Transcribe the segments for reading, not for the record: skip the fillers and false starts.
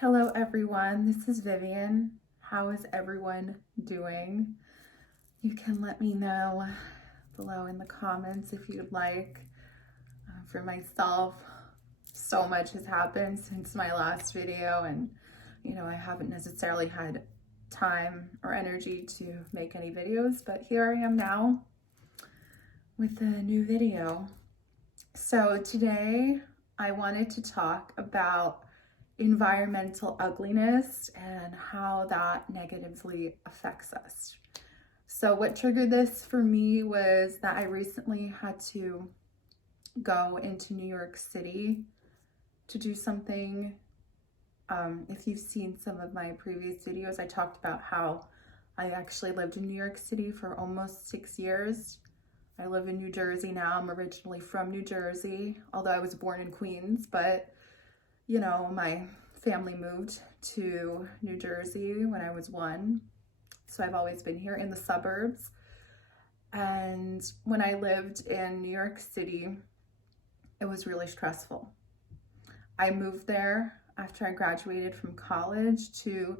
Hello everyone, this is Vivian. How is everyone doing? You can let me know below in the comments if you'd like. For myself, so much has happened since my last video and I haven't necessarily had time or energy to make any videos, but here I am now with a new video. So today I wanted to talk about environmental ugliness and how that negatively affects us. So what triggered this for me was that I recently had to go into New York City to do something. If you've seen some of my previous videos, I talked about how I actually lived in New York City for almost 6 years. I live in New Jersey now. I'm originally from New Jersey, although I was born in Queens, but my family moved to New Jersey when I was 1. So I've always been here in the suburbs. And when I lived in New York City, it was really stressful. I moved there after I graduated from college to,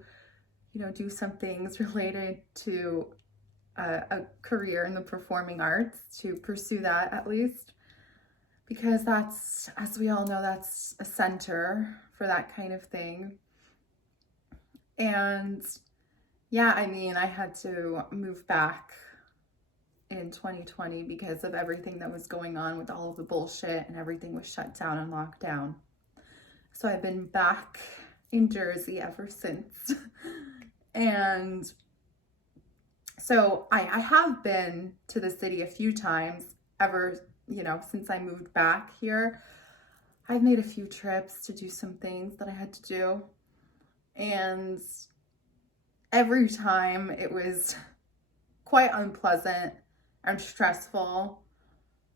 do some things related to a career in the performing arts, to pursue that at least. Because that's, as we all know, that's a center for that kind of thing. And yeah, I had to move back in 2020 because of everything that was going on with all of the bullshit and everything was shut down and locked down. So I've been back in Jersey ever since. And so I have been to the city a few times since I moved back here. I've made a few trips to do some things that I had to do. And every time it was quite unpleasant and stressful.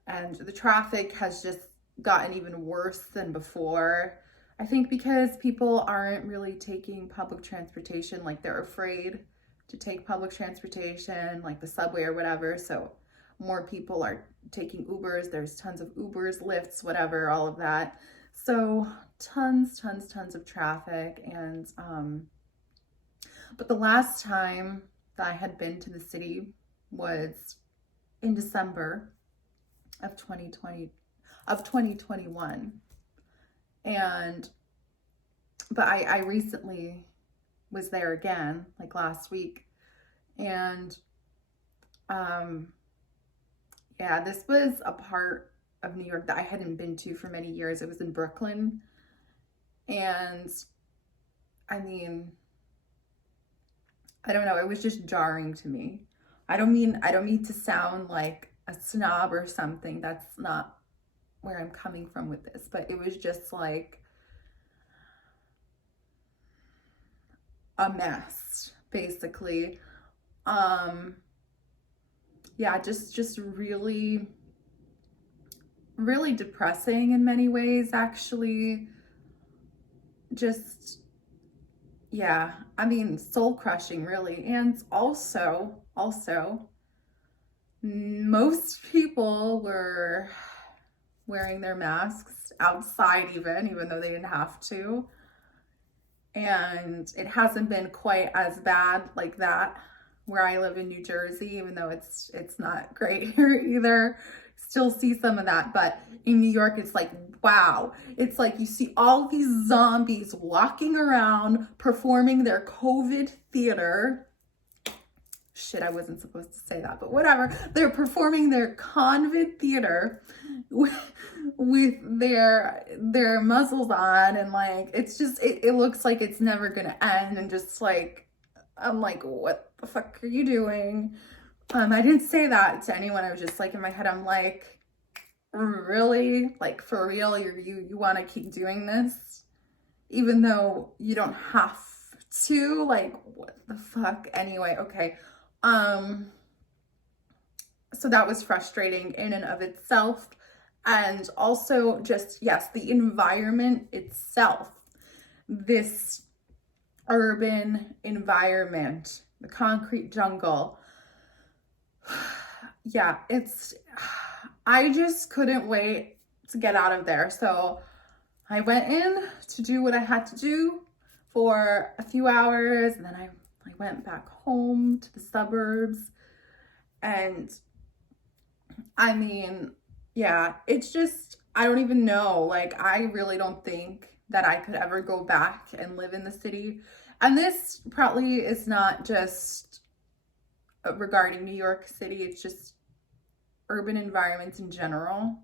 And the traffic has just gotten even worse than before. I think because people aren't really taking public transportation, like they're afraid to take public transportation, like the subway or whatever. So more people are taking Ubers. There's tons of Ubers, Lyfts, whatever, all of that. So tons of traffic. And but the last time that I had been to the city was in December of 2021. But I recently was there again, like last week. And yeah, this was a part of New York that I hadn't been to for many years. It was in Brooklyn. And I don't know, it was just jarring to me. I don't mean to sound like a snob or something. That's not where I'm coming from with this, but it was just like a mess, basically. Yeah, just really depressing in many ways, actually. Just, yeah, soul crushing, really. And also, most people were wearing their masks outside even though they didn't have to. And it hasn't been quite as bad like that where I live in New Jersey, even though it's not great here either. Still see some of that, but in New York, it's like, wow. It's like you see all these zombies walking around performing their COVID theater. Shit, I wasn't supposed to say that, but whatever. They're performing their COVID theater with their muzzles on, and like it's just it looks like it's never gonna end. And just like I'm like, what the fuck are you doing? I didn't say that to anyone. I was just like, in my head, I'm like, really? Like, for real, you want to keep doing this even though you don't have to? Like, what the fuck? Anyway, okay. So that was frustrating in and of itself. And also just, yes, the environment itself, this urban environment, the concrete jungle. Yeah, I just couldn't wait to get out of there. So I went in to do what I had to do, for a few hours, and then I went back home to the suburbs. And I mean, yeah, it's just, I don't even know. Like, I really don't think that I could ever go back and live in the city. And this probably is not just regarding New York City, it's just urban environments in general.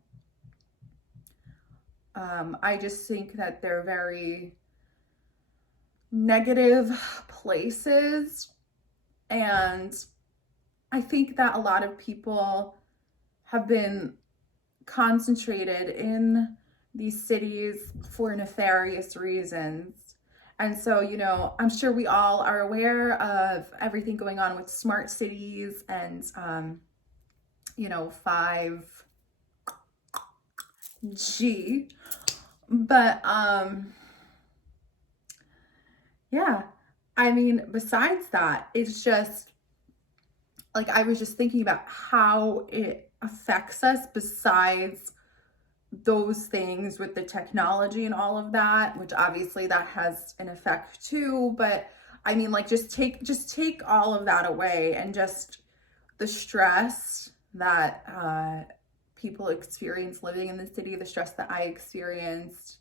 I just think that they're very negative places. And I think that a lot of people have been concentrated in these cities for nefarious reasons. And so, you know, I'm sure we all are aware of everything going on with smart cities and, you know, 5G. But, yeah, I mean, besides that, it's just like, I was just thinking about how it affects us besides those things with the technology and all of that, which obviously that has an effect too. But I mean, like, just take all of that away, and just the stress that people experience living in the city, the stress that I experienced,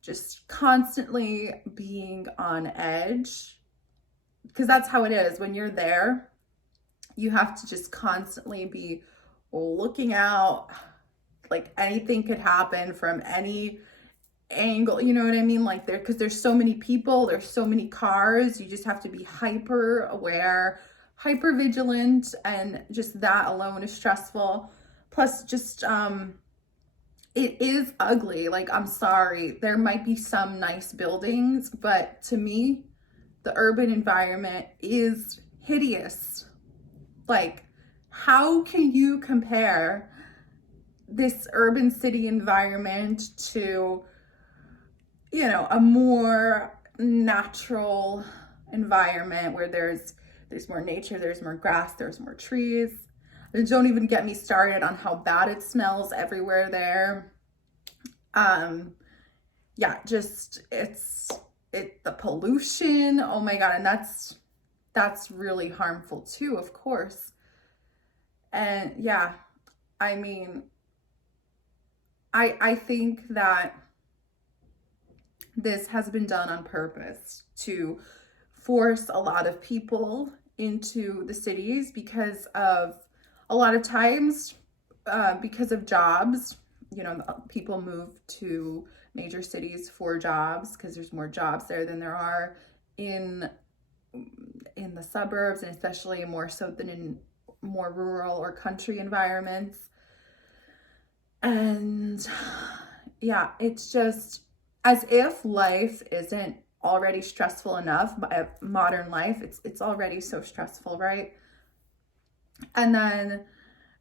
just constantly being on edge, because that's how it is when you're there. You have to just constantly be looking out, like anything could happen from any angle, you know what I mean? Like, because there's so many people, there's so many cars, you just have to be hyper aware, hyper vigilant, and just that alone is stressful. Plus, just it is ugly. Like, I'm sorry, there might be some nice buildings, but to me, the urban environment is hideous. Like, how can you compare this urban city environment to, you know, a more natural environment where there's more nature, there's more grass, there's more trees? And don't even get me started on how bad it smells everywhere there. Yeah, just the pollution. Oh my God, and that's really harmful too, of course. And yeah, I mean, I think that this has been done on purpose to force a lot of people into the cities because of, a lot of times, because of jobs. You know, people move to major cities for jobs because there's more jobs there than there are in the suburbs, and especially more so than in more rural or country environments. And yeah, it's just as if life isn't already stressful enough. Modern life, it's already so stressful, right? And then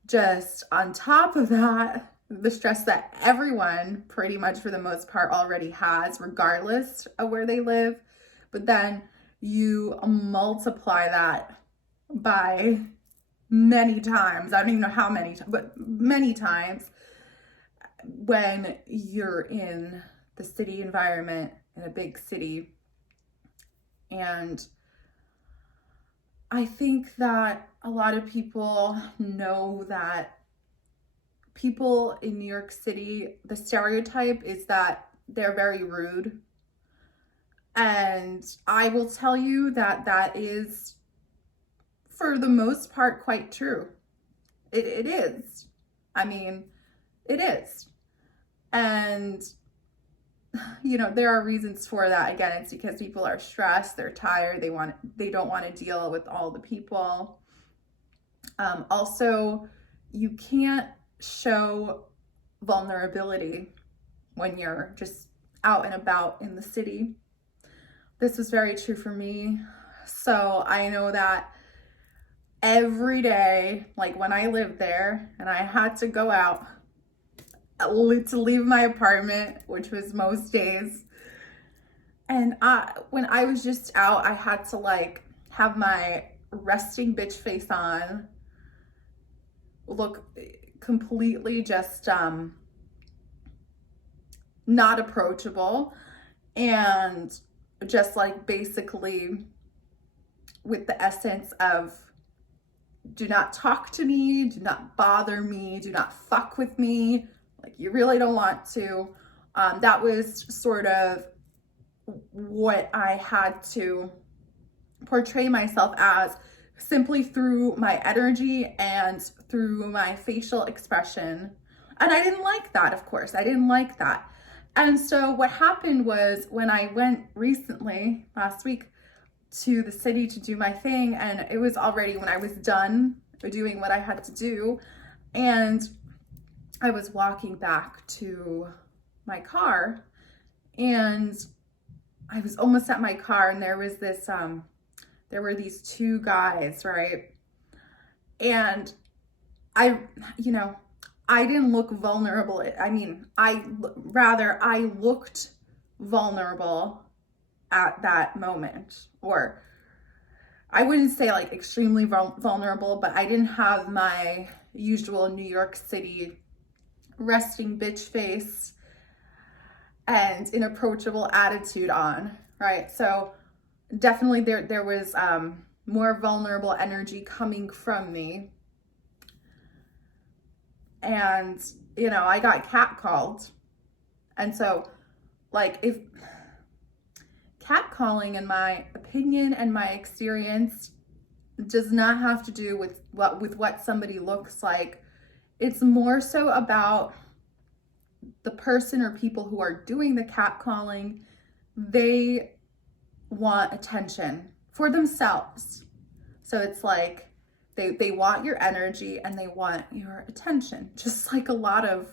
just on top of that, the stress that everyone pretty much for the most part already has, regardless of where they live. But then you multiply that by many times. I don't even know how many, but many times, when you're in the city environment in a big city. And I think that a lot of people know that people in New York City, the stereotype is that they're very rude. And I will tell you that that is, for the most part, quite true. It is. I mean, it is. And, you know, there are reasons for that. Again, it's because people are stressed, they're tired, they don't want to deal with all the people. Also, you can't show vulnerability when you're just out and about in the city. This was very true for me. So I know that every day, like when I lived there and I had to go out to leave my apartment, which was most days, and when I was just out, I had to like have my resting bitch face on, look completely just not approachable, and just like basically with the essence of do not talk to me, do not bother me, do not fuck with me, like you really don't want to. That was sort of what I had to portray myself as, simply through my energy and through my facial expression. And I didn't like that, of course. I didn't like that. And so what happened was when I went recently, last week, to the city to do my thing, and it was already when I was done doing what I had to do, and I was walking back to my car, and I was almost at my car, and there was this there were these two guys, right? And I, you know, I didn't look vulnerable. I mean, I looked vulnerable at that moment. Or I wouldn't say like extremely vulnerable, but I didn't have my usual New York City resting bitch face and inapproachable attitude on, right? So definitely there was more vulnerable energy coming from me. And, you know, I got catcalled. And so, like, if catcalling, in my opinion and my experience, does not have to do with what somebody looks like. It's more so about the person or people who are doing the catcalling. They want attention for themselves. So it's like they want your energy and they want your attention, just like a lot of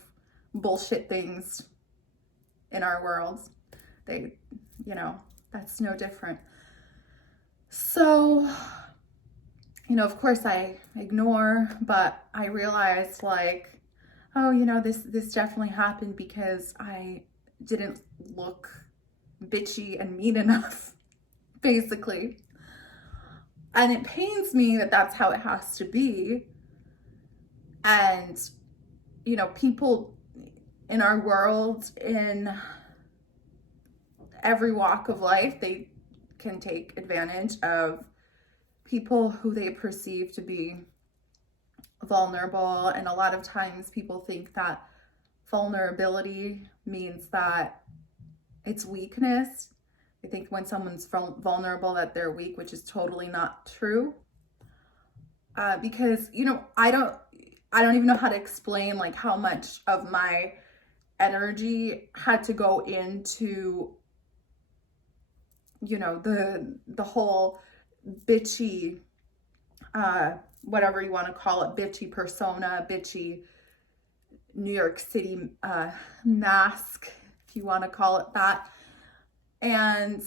bullshit things in our world. They, you know, that's no different. So, you know, of course I ignore, but I realized like, oh, you know, this definitely happened because I didn't look bitchy and mean enough, basically. And it pains me that that's how it has to be. And, you know, people in our world, in every walk of life, they can take advantage of people who they perceive to be vulnerable. And a lot of times people think that vulnerability means that it's weakness. They think when someone's vulnerable that they're weak, which is totally not true. Because, you know, I don't even know how to explain like how much of my energy had to go into, you know, the whole bitchy, whatever you want to call it, bitchy persona, bitchy New York City mask, if you want to call it that. And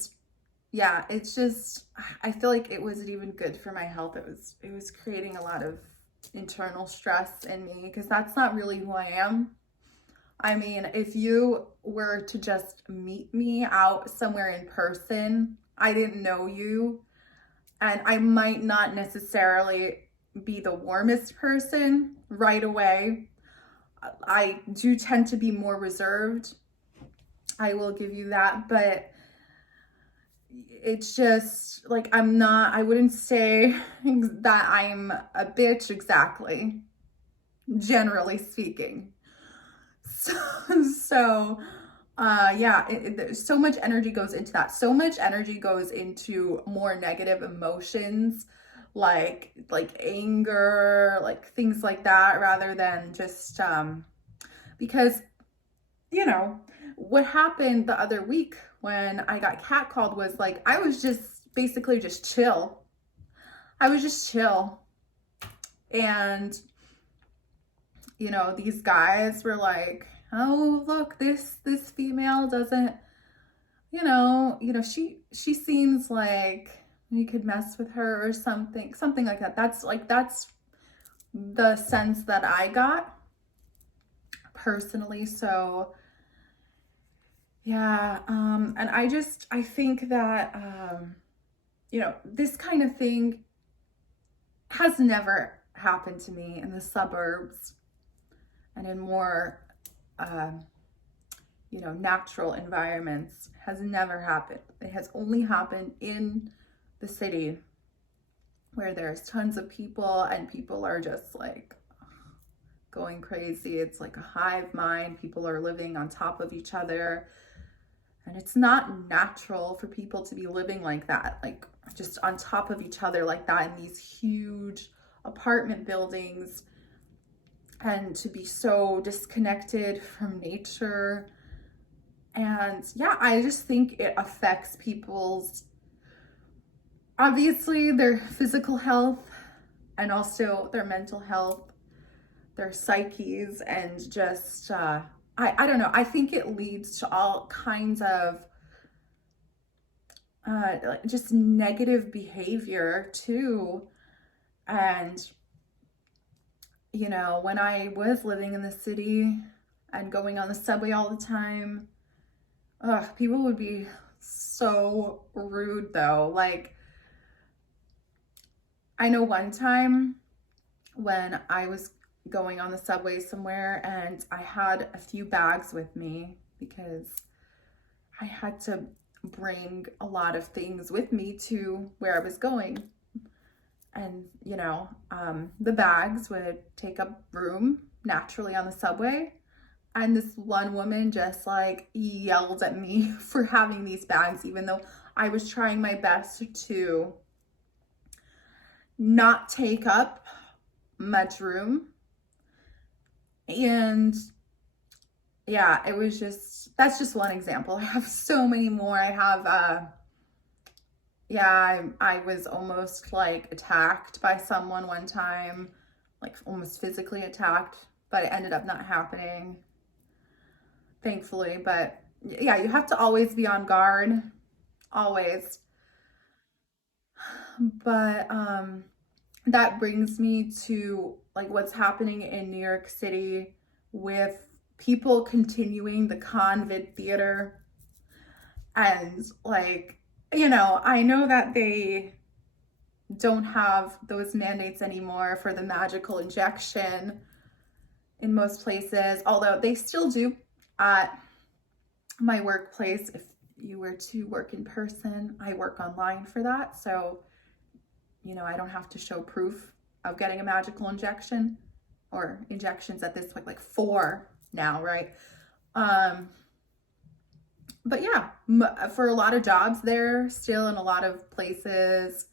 yeah, it's just, I feel like it wasn't even good for my health. It was creating a lot of internal stress in me, because that's not really who I am. I mean, if you were to just meet me out somewhere in person, I didn't know you, and I might not necessarily be the warmest person right away. I do tend to be more reserved. I will give you that, but it's just like I wouldn't say that I'm a bitch exactly, generally speaking. So yeah, so much energy goes into that. So much energy goes into more negative emotions, like anger, like things like that, rather than just because, you know, what happened the other week when I got catcalled was like, I was just basically just chill. I was just chill. And, you know, these guys were like, oh, look, this female doesn't, you know, she seems like we could mess with her or something like that. That's the sense that I got personally. So yeah, and I think that, you know, this kind of thing has never happened to me in the suburbs and in more natural environments has never happened. It has only happened in the city where there's tons of people and people are just like going crazy. It's like a hive mind. People are living on top of each other. And it's not natural for people to be living like that, like just on top of each other like that in these huge apartment buildings, and to be so disconnected from nature. And yeah, I just think it affects people's, obviously, their physical health and also their mental health, their psyches, and just, I don't know. I think it leads to all kinds of just negative behavior too. And, when I was living in the city and going on the subway all the time, people would be so rude though. Like, I know one time when I was going on the subway somewhere and I had a few bags with me because I had to bring a lot of things with me to where I was going. And, the bags would take up room naturally on the subway. And this one woman just like yelled at me for having these bags, even though I was trying my best to not take up much room. And yeah, it was just, that's just one example. I have so many more. I have, I was almost like attacked by someone one time, like almost physically attacked, but it ended up not happening, thankfully. But yeah, you have to always be on guard, always. But that brings me to like what's happening in New York City with people continuing the convict theater. And like, I know that they don't have those mandates anymore for the magical injection in most places, although they still do at my workplace. If you were to work in person, I work online for that. So, I don't have to show proof of getting a magical injection, or injections at this point, like 4 now, right? But yeah, for a lot of jobs there still, in a lot of places,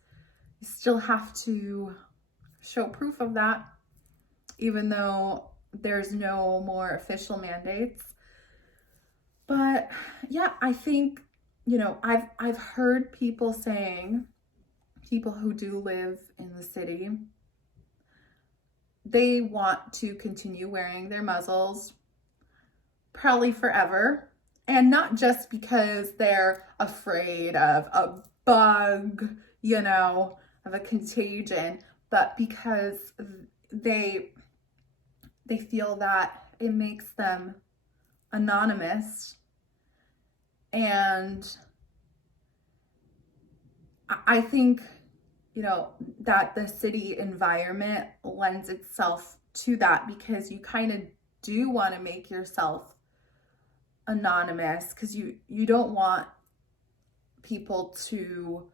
you still have to show proof of that, even though there's no more official mandates. But yeah, I think, I've heard people saying, people who do live in the city, they want to continue wearing their muzzles probably forever. And not just because they're afraid of a bug, of a contagion, but because they feel that it makes them anonymous. And I think, that the city environment lends itself to that, because you kind of do want to make yourself anonymous, because you don't want people to,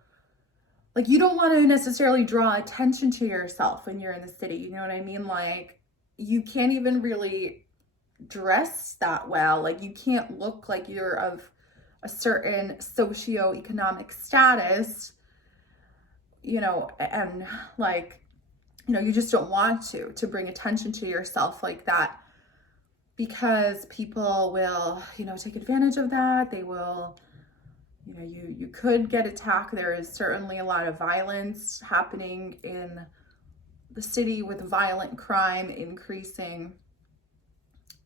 like, you don't want to necessarily draw attention to yourself when you're in the city. You know what I mean? Like, you can't even really dress that well. Like, you can't look like you're of a certain socioeconomic status, and like, you just don't want to bring attention to yourself like that, because people will, take advantage of that. They will, you could get attacked. There is certainly a lot of violence happening in the city, with violent crime increasing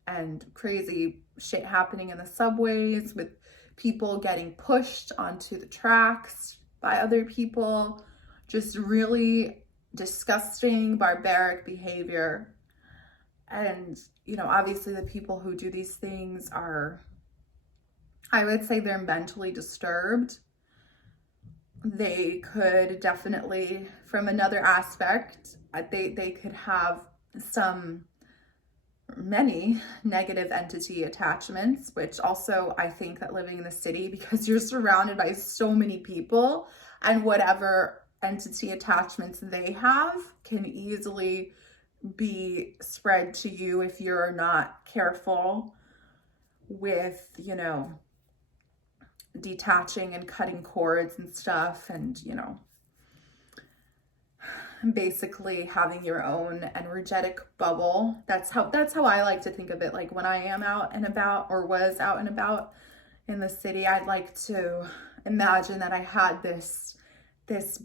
and crazy shit happening in the subways, with people getting pushed onto the tracks by other people. Just really disgusting, barbaric behavior. And, obviously the people who do these things are, I would say, they're mentally disturbed. They could definitely, from another aspect, they could have some many negative entity attachments, which also I think that living in the city, because you're surrounded by so many people, and whatever entity attachments they have can easily be spread to you if you're not careful with, detaching and cutting cords and stuff, and, basically having your own energetic bubble. That's how I like to think of it. Like when I am out and about, or was out and about in the city, I'd like to imagine that I had this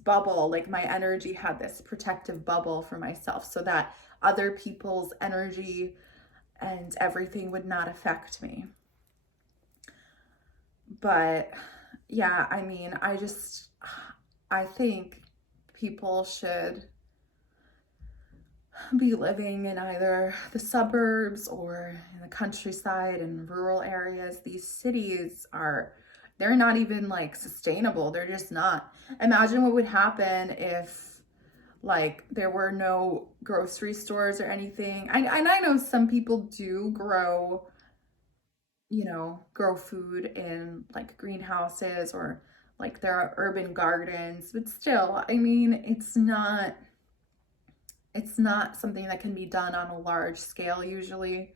bubble, like my energy had this protective bubble for myself, so that other people's energy and everything would not affect me. But yeah, I mean, I think people should be living in either the suburbs or in the countryside and rural areas. These cities they're not even like sustainable. They're just not. Imagine what would happen if like there were no grocery stores or anything. And I know some people do grow food in like greenhouses, or like there are urban gardens, but still, I mean, it's not something that can be done on a large scale usually.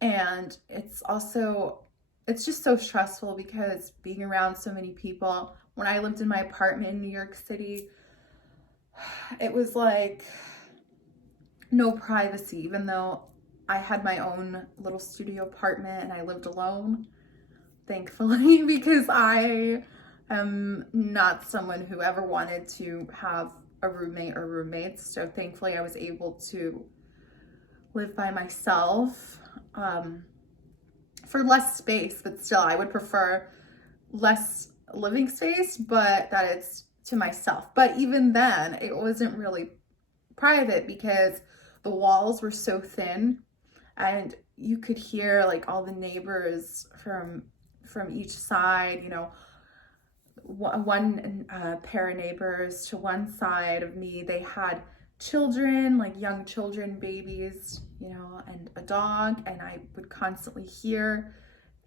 And it's just so stressful because being around so many people. When I lived in my apartment in New York City, it was like no privacy, even though I had my own little studio apartment and I lived alone, thankfully, because I am not someone who ever wanted to have a roommate or roommates. So thankfully, I was able to live by myself, for less space, but still, I would prefer less living space, but that it's to myself. But even then, it wasn't really private because the walls were so thin, and you could hear like all the neighbors from each side. One pair of neighbors to one side of me, they had children, like young children, babies, and a dog, and I would hear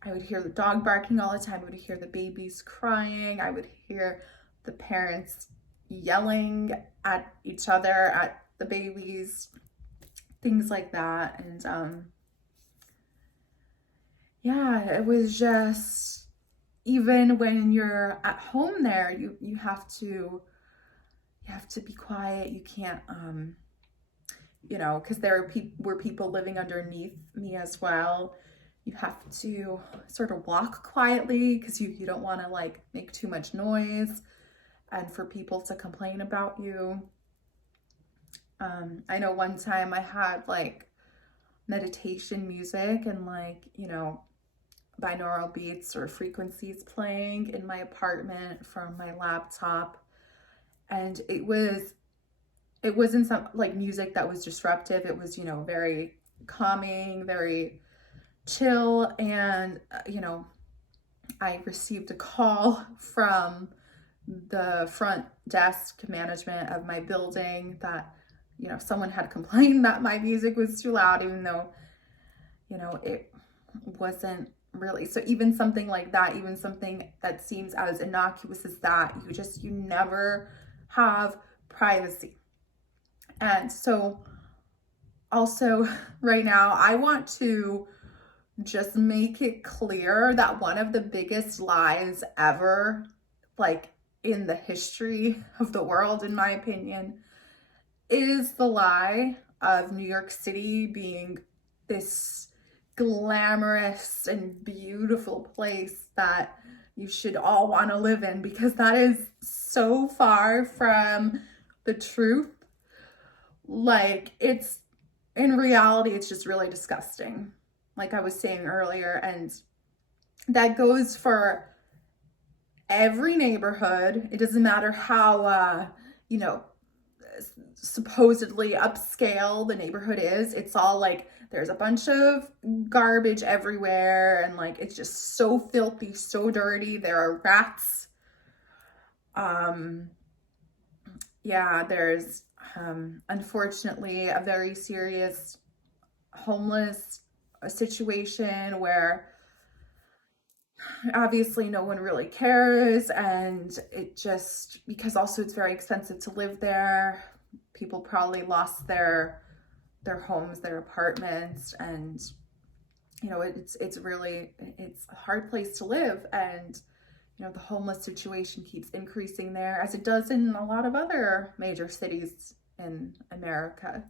the dog barking all the time. I would hear the babies crying. I would hear the parents yelling at each other, at the babies, things like that. And yeah, it was just, even when you're at home there, you have to be quiet. You can't because were people living underneath me as well. You have to sort of walk quietly because you don't want to like make too much noise and for people to complain about you. I know one time I had like meditation music and like, binaural beats or frequencies playing in my apartment from my laptop. And it wasn't some like music that was disruptive. It was, very calming, very chill. And, I received a call from the front desk management of my building that, someone had complained that my music was too loud, even though, it wasn't really. So even something like that, even something that seems as innocuous as that, you never have privacy. And so also right now, I want to just make it clear that one of the biggest lies ever, like in the history of the world, in my opinion, is the lie of New York City being this glamorous and beautiful place that you should all want to live in, because that is so far from the truth. Like, in reality, it's just really disgusting, like I was saying earlier. And that goes for every neighborhood. It doesn't matter how, supposedly upscale the neighborhood is. It's all like there's a bunch of garbage everywhere, and like it's just so filthy, so dirty. There are rats. Yeah, there's unfortunately a very serious homeless situation where obviously no one really cares, and it just, because also it's very expensive to live there. People probably lost their homes, their apartments, and it's really, it's a hard place to live. And the homeless situation keeps increasing there, as it does in a lot of other major cities in America.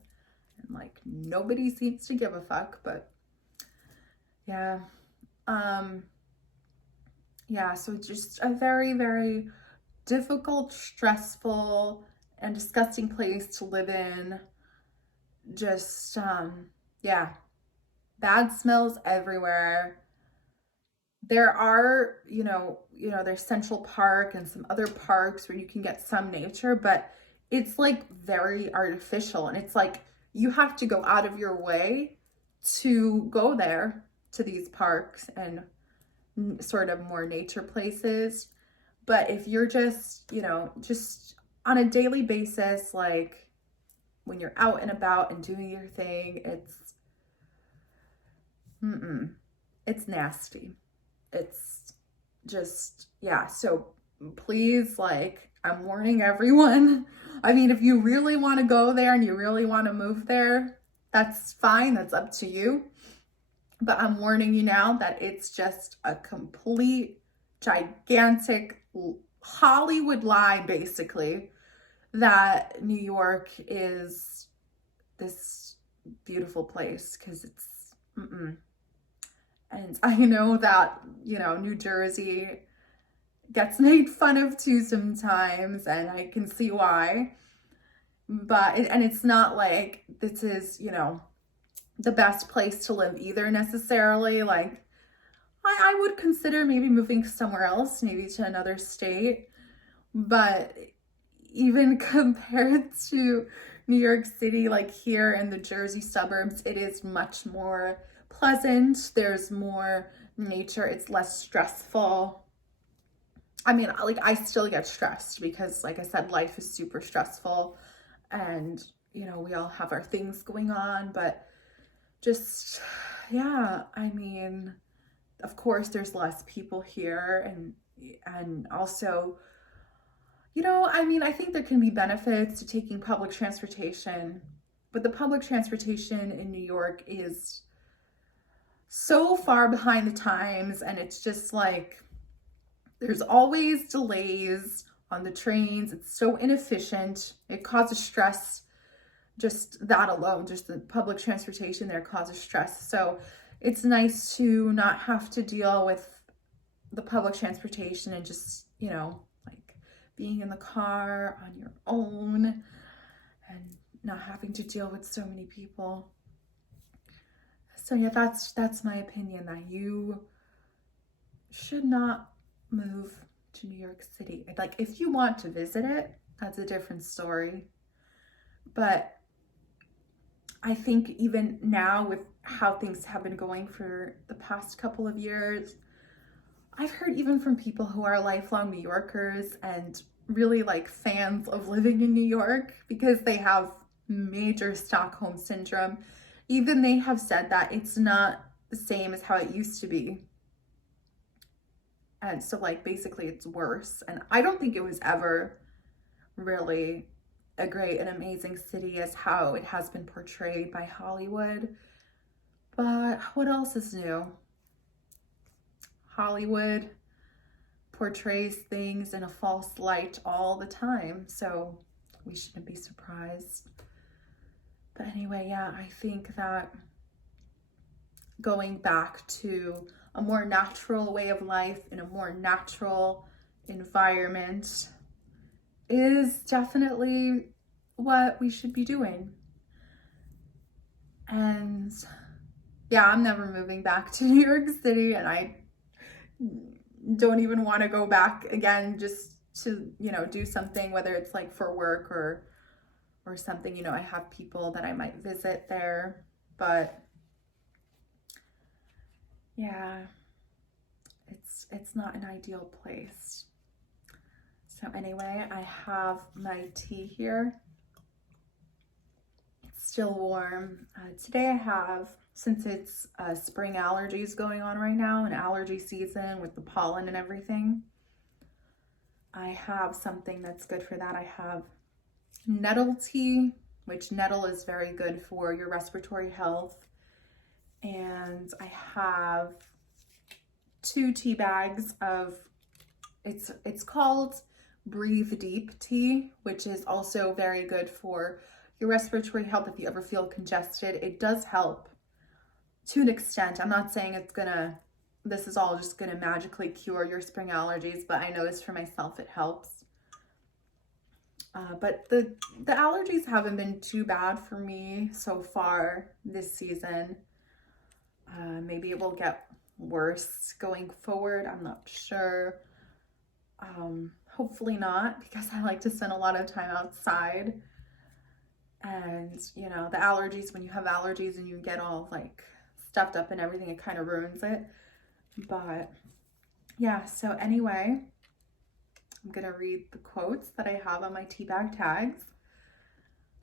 And like, nobody seems to give a fuck. But yeah, so it's just a very, very difficult, stressful, and disgusting place to live in. Just yeah, bad smells everywhere. There are, there's Central Park and some other parks where you can get some nature, but it's like very artificial, and it's like you have to go out of your way to go there, to these parks and sort of more nature places. But if you're just, just on a daily basis, like when you're out and about and doing your thing, it's nasty. It's just, yeah. So please, like, I'm warning everyone. I mean, if you really want to go there and you really want to move there, that's fine. That's up to you. But I'm warning you now that it's just a complete, gigantic Hollywood lie, basically, that New York is this beautiful place, because it's, And I know that, New Jersey gets made fun of too sometimes, and I can see why. But, and it's not like this is, the best place to live either necessarily. Like, I would consider maybe moving somewhere else, maybe to another state. But even compared to New York City, like here in the Jersey suburbs, it is much more pleasant. There's more nature. It's less stressful. I mean, like, I still get stressed because, like I said, life is super stressful, and we all have our things going on. But just, yeah, I mean, of course there's less people here, and also, I mean, I think there can be benefits to taking public transportation, but the public transportation in New York is so far behind the times, and it's just like there's always delays on the trains. It's so inefficient. It causes stress. Just that alone, just the public transportation there causes stress. So it's nice to not have to deal with the public transportation and just, like being in the car on your own and not having to deal with so many people. So yeah, that's my opinion, that you should not move to New York City. Like, if you want to visit it, that's a different story. But I think even now, with how things have been going for the past couple of years, I've heard even from people who are lifelong New Yorkers and really like fans of living in New York, because they have major Stockholm syndrome, even they have said that it's not the same as how it used to be. And so, like, basically it's worse. And I don't think it was ever really a great and amazing city as how it has been portrayed by Hollywood. But what else is new? Hollywood portrays things in a false light all the time, so we shouldn't be surprised. But anyway, yeah, I think that going back to a more natural way of life in a more natural environment is definitely what we should be doing. And yeah, I'm never moving back to New York City, and I don't even want to go back again just to, do something, whether it's like for work or something. I have people that I might visit there, but yeah, it's not an ideal place. So anyway, I have my tea here. still warm. Today I have, since it's spring allergies going on right now and allergy season with the pollen and everything, I have something that's good for that. I have nettle tea, which nettle is very good for your respiratory health. And I have 2 tea bags of, it's called Breathe Deep tea, which is also very good for your respiratory health if you ever feel congested. It does help to an extent. I'm not saying this is all just gonna magically cure your spring allergies, but I noticed for myself it helps. But the allergies haven't been too bad for me so far this season. Maybe it will get worse going forward. I'm not sure. Hopefully not, because I like to spend a lot of time outside. And, you know, the allergies, when you have allergies and you get all like stuffed up and everything, it kind of ruins it. But yeah, so anyway, I'm going to read the quotes that I have on my tea bag tags.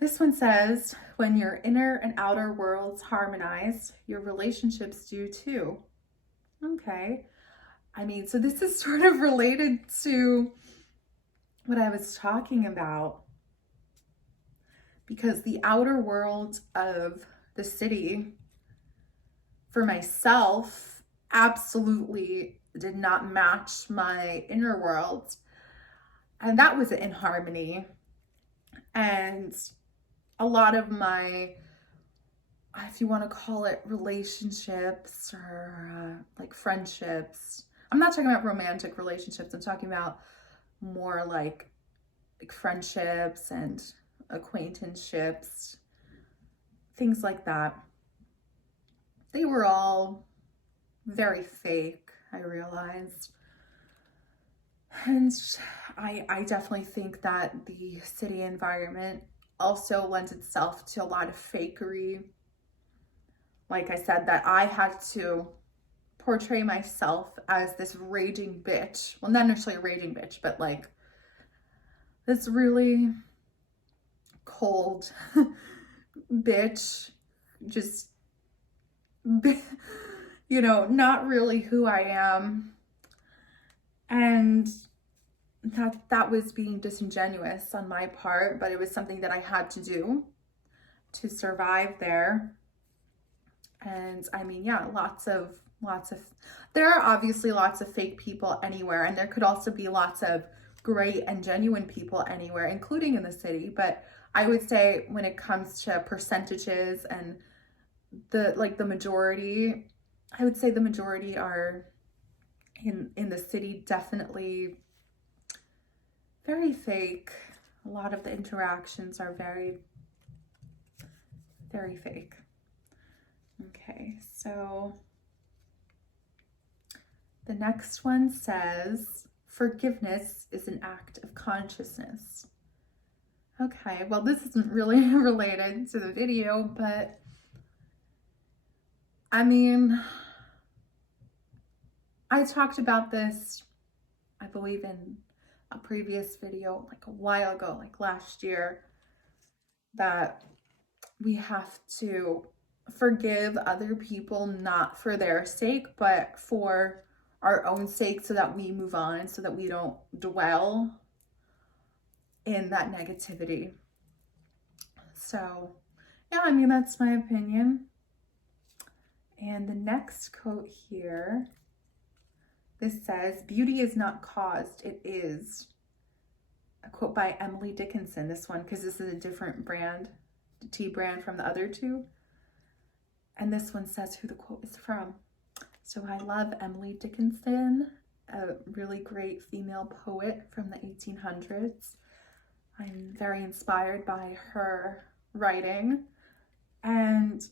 This one says, when your inner and outer worlds harmonize, your relationships do too. Okay. I mean, so this is sort of related to what I was talking about, because the outer world of the city for myself absolutely did not match my inner world. And that was in harmony. And a lot of my, if you want to call it relationships or like friendships, I'm not talking about romantic relationships. I'm talking about more like friendships and acquaintanceships, things like that. They were all very fake, I realized. And I definitely think that the city environment also lends itself to a lot of fakery. Like I said, that I had to portray myself as this raging bitch. Well, not necessarily a raging bitch, but like this really cold bitch, just, you know, not really who I am. And that was being disingenuous on my part, but it was something that I had to do to survive there. And I mean, yeah, lots of, there are obviously lots of fake people anywhere, and there could also be lots of great and genuine people anywhere, including in the city. But I would say when it comes to percentages and the majority, I would say the majority are in the city, definitely very fake. A lot of the interactions are very, very fake. Okay, so the next one says, forgiveness is an act of consciousness. Okay, well, this isn't really related to the video, but I mean, I talked about this, I believe, in a previous video, like a while ago, like last year, that we have to forgive other people, not for their sake, but for our own sake, so that we move on, so that we don't dwell in that negativity. So yeah, I mean, that's my opinion. And the next quote here, this says, beauty is not caused, it is. A quote by Emily Dickinson, this one, because this is a different brand, tea brand from the other two. And this one says who the quote is from. So I love Emily Dickinson, a really great female poet from the 1800s. I'm very inspired by her writing. And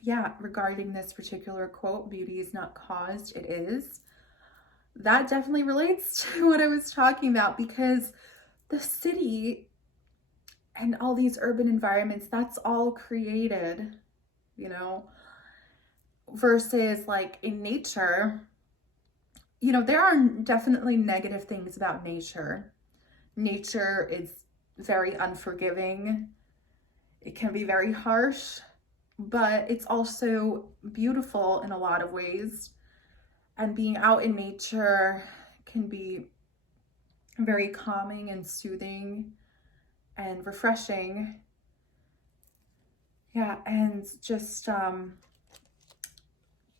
yeah, regarding this particular quote, beauty is not caused, it is. That definitely relates to what I was talking about, because the city and all these urban environments, that's all created, you know, versus like in nature, you know, there are definitely negative things about nature. Nature is very unforgiving. It can be very harsh, but it's also beautiful in a lot of ways. And being out in nature can be very calming and soothing and refreshing. Yeah, and just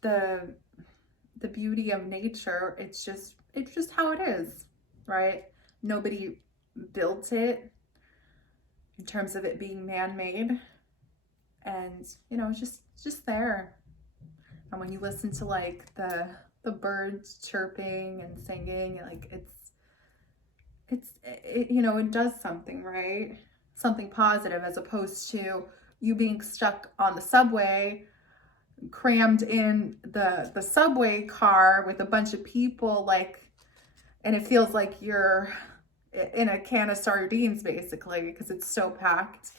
the beauty of nature, it's just how it is, right? Nobody built it in terms of it being man-made, and you know, just there. And when you listen to like the birds chirping and singing, like it, you know, it does something, right? Something positive, as opposed to you being stuck on the subway, crammed in the subway car with a bunch of people, like, and it feels like you're in a can of sardines basically, because it's so packed.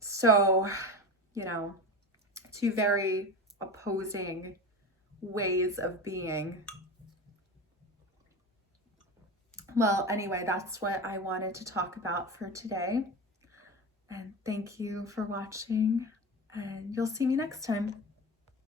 So, you know, two very opposing ways of being. Well, anyway, that's what I wanted to talk about for today. And thank you for watching, and you'll see me next time.